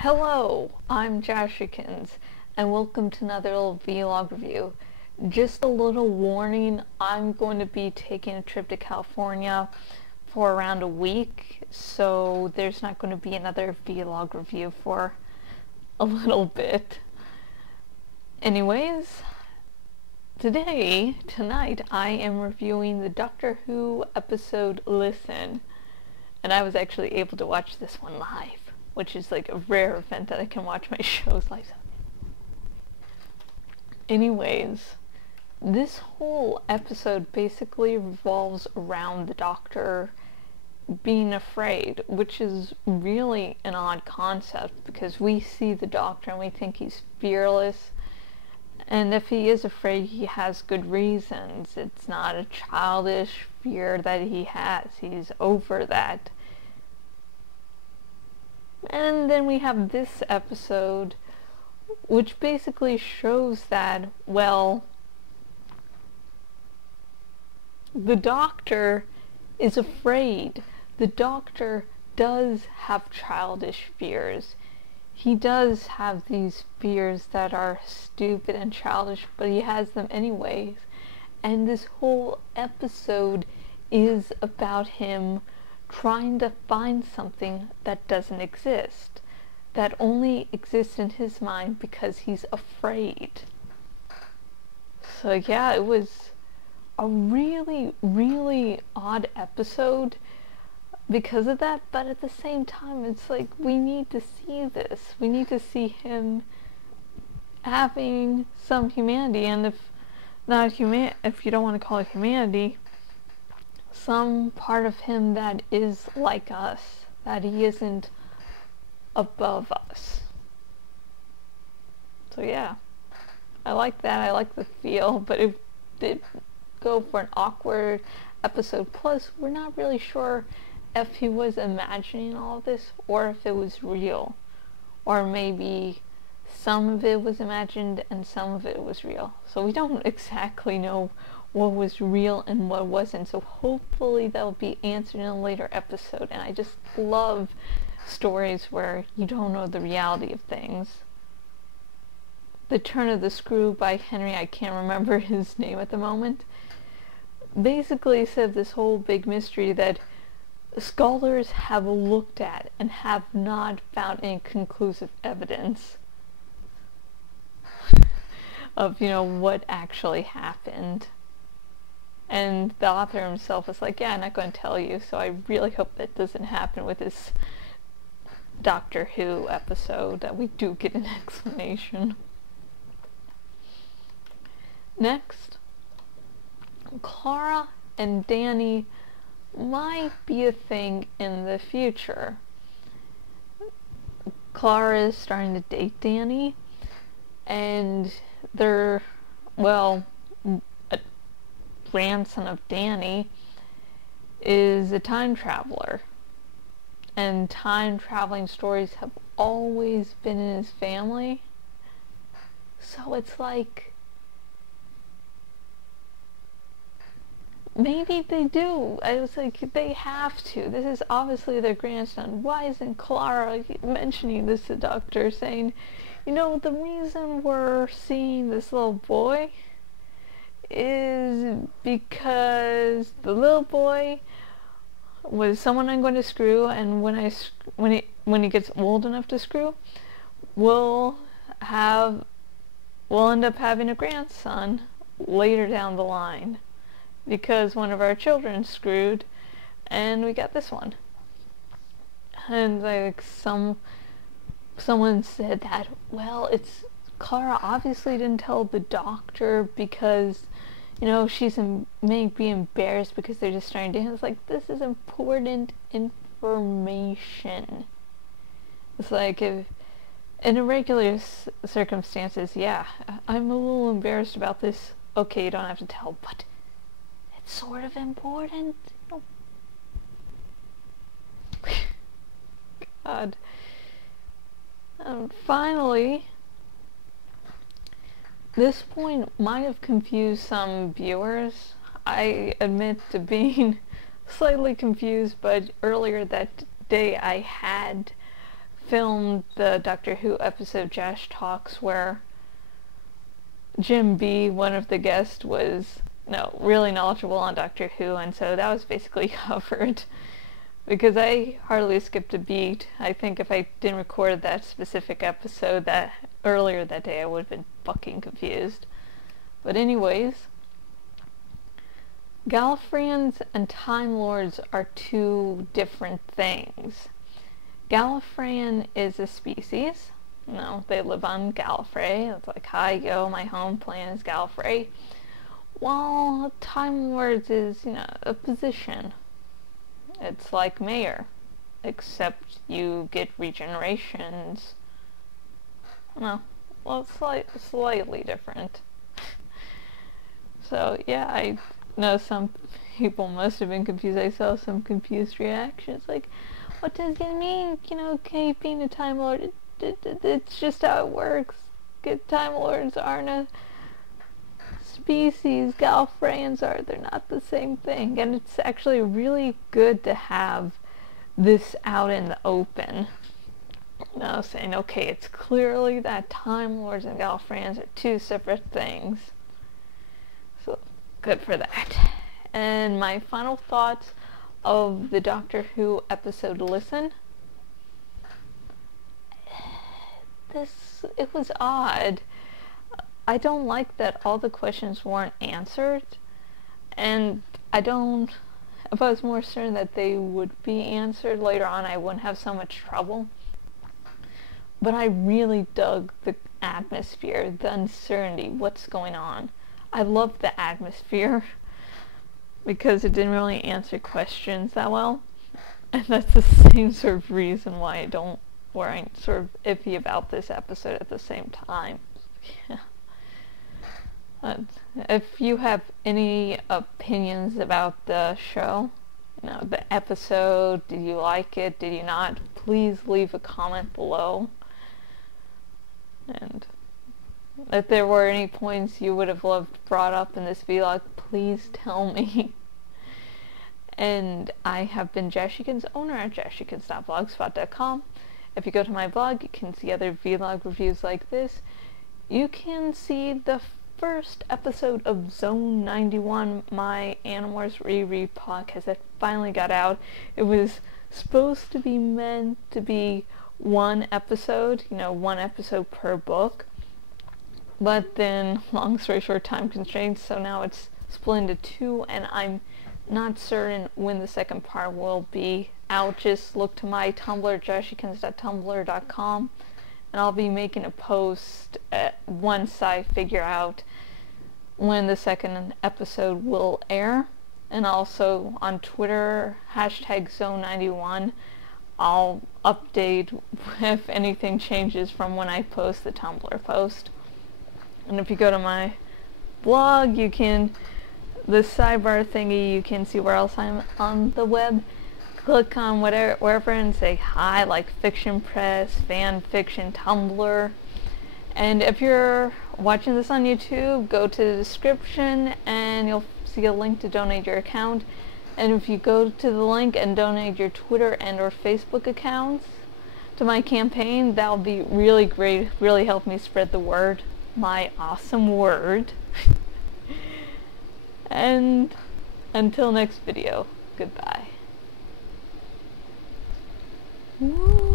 Hello, I'm jashykins, and welcome to another little vlog review. Just a little warning, I'm going to be taking a trip to California for around a week, so there's not going to be another vlog review for a little bit. Anyways, tonight, I am reviewing the Doctor Who episode Listen, and I was actually able to watch this one live, which is like a rare event that I can watch my shows live. Anyways, this whole episode basically revolves around the Doctor being afraid, which is really an odd concept because we see the Doctor and we think he's fearless, and if he is afraid, he has good reasons. It's not a childish fear that he has. He's over that. And then we have this episode, which basically shows that, well, the Doctor is afraid. The Doctor does have childish fears. He does have these fears that are stupid and childish, but he has them anyways. And this whole episode is about him trying to find something that doesn't exist, that only exists in his mind because he's afraid. So yeah, it was a really, really odd episode because of that, but at the same time, it's like we need to see this. We need to see him having some humanity, and if you don't want to call it humanity, some part of him that is like us, that he isn't above us. So yeah, I like that. I like the feel, but it did go for an awkward episode. Plus, we're not really sure if he was imagining all of this or if it was real, or maybe some of it was imagined and some of it was real. So we don't exactly know what was real and what wasn't, so hopefully that will be answered in a later episode. And I just love stories where you don't know the reality of things. The Turn of the Screw by Henry, I can't remember his name at the moment, basically said this whole big mystery that scholars have looked at and have not found any conclusive evidence of, what actually happened. And the author himself was like, yeah, I'm not going to tell you, so I really hope that doesn't happen with this Doctor Who episode, that we do get an explanation. Next, Clara and Danny might be a thing in the future. Clara is starting to date Danny, and they're, well, a grandson of Danny is a time traveler, and time traveling stories have always been in his family. So it's like, maybe they do. I was like, they have to. This is obviously their grandson. Why isn't Clara mentioning this to the Doctor, saying, the reason we're seeing this little boy is because the little boy was someone I'm going to screw, and when he gets old enough to screw, we'll end up having a grandson later down the line, because one of our children screwed and we got this one. And like someone said that, well, it's Clara obviously didn't tell the Doctor because she's maybe embarrassed because they're just starting to. It's like, this is important information. It's like, if in irregular circumstances, yeah, I'm a little embarrassed about this. Okay, you don't have to tell, but it's sort of important. God. Finally, this point might have confused some viewers. I admit to being slightly confused, but earlier that day I had filmed the Doctor Who episode Jash Talks, where Jim B, one of the guests, was really knowledgeable on Doctor Who, and so that was basically covered. Because I hardly skipped a beat. I think if I didn't record that specific episode that earlier that day, I would have been fucking confused. But anyways, Gallifreyans and Time Lords are two different things. Gallifreyan is a species. They live on Gallifrey. It's like, hi, yo, my home planet is Gallifrey. While Time Lords is, a position. It's like mayor, except you get regenerations. Slightly different. So, yeah, I know some people must have been confused. I saw some confused reactions, like, what does it mean, Kate being a Time Lord? It's just how it works. Time Lords aren't a species, Gallifreyans are. They're not the same thing. And it's actually really good to have this out in the open. Saying, okay, it's clearly that Time Lords and Gallifreyans are two separate things. So, good for that. And my final thoughts of the Doctor Who episode Listen. It was odd. I don't like that all the questions weren't answered, and if I was more certain that they would be answered later on, I wouldn't have so much trouble. But I really dug the atmosphere, the uncertainty, what's going on. I loved the atmosphere because it didn't really answer questions that well, and that's the same sort of reason why I'm sort of iffy about this episode at the same time. Yeah. If you have any opinions about the show, the episode, did you like it, did you not, please leave a comment below. And if there were any points you would have loved brought up in this vlog, please tell me. And I have been Jashykins, owner at jashykins.blogspot.com. If you go to my blog, you can see other vlog reviews like this. You can see the first episode of Zone 91, my Animorphs Reread podcast that finally got out. It was supposed to be meant to be one episode, one episode per book. But then, long story short, time constraints, so now it's split into two, and I'm not certain when the second part will be out. Just look to my Tumblr, jashykins.tumblr.com, and I'll be making a post once I figure out when the second episode will air. And also on Twitter, #Zone91, I'll update if anything changes from when I post the Tumblr post. And if you go to my blog, the sidebar thingy, you can see where else I'm on the web. Click on wherever and say hi, like Fiction Press, Fan Fiction, Tumblr. And if you're watching this on YouTube, go to the description and you'll see a link to donate your account. And if you go to the link and donate your Twitter and or Facebook accounts to my campaign, that'll be really great, really help me spread the word, my awesome word. And until next video, goodbye. Woo.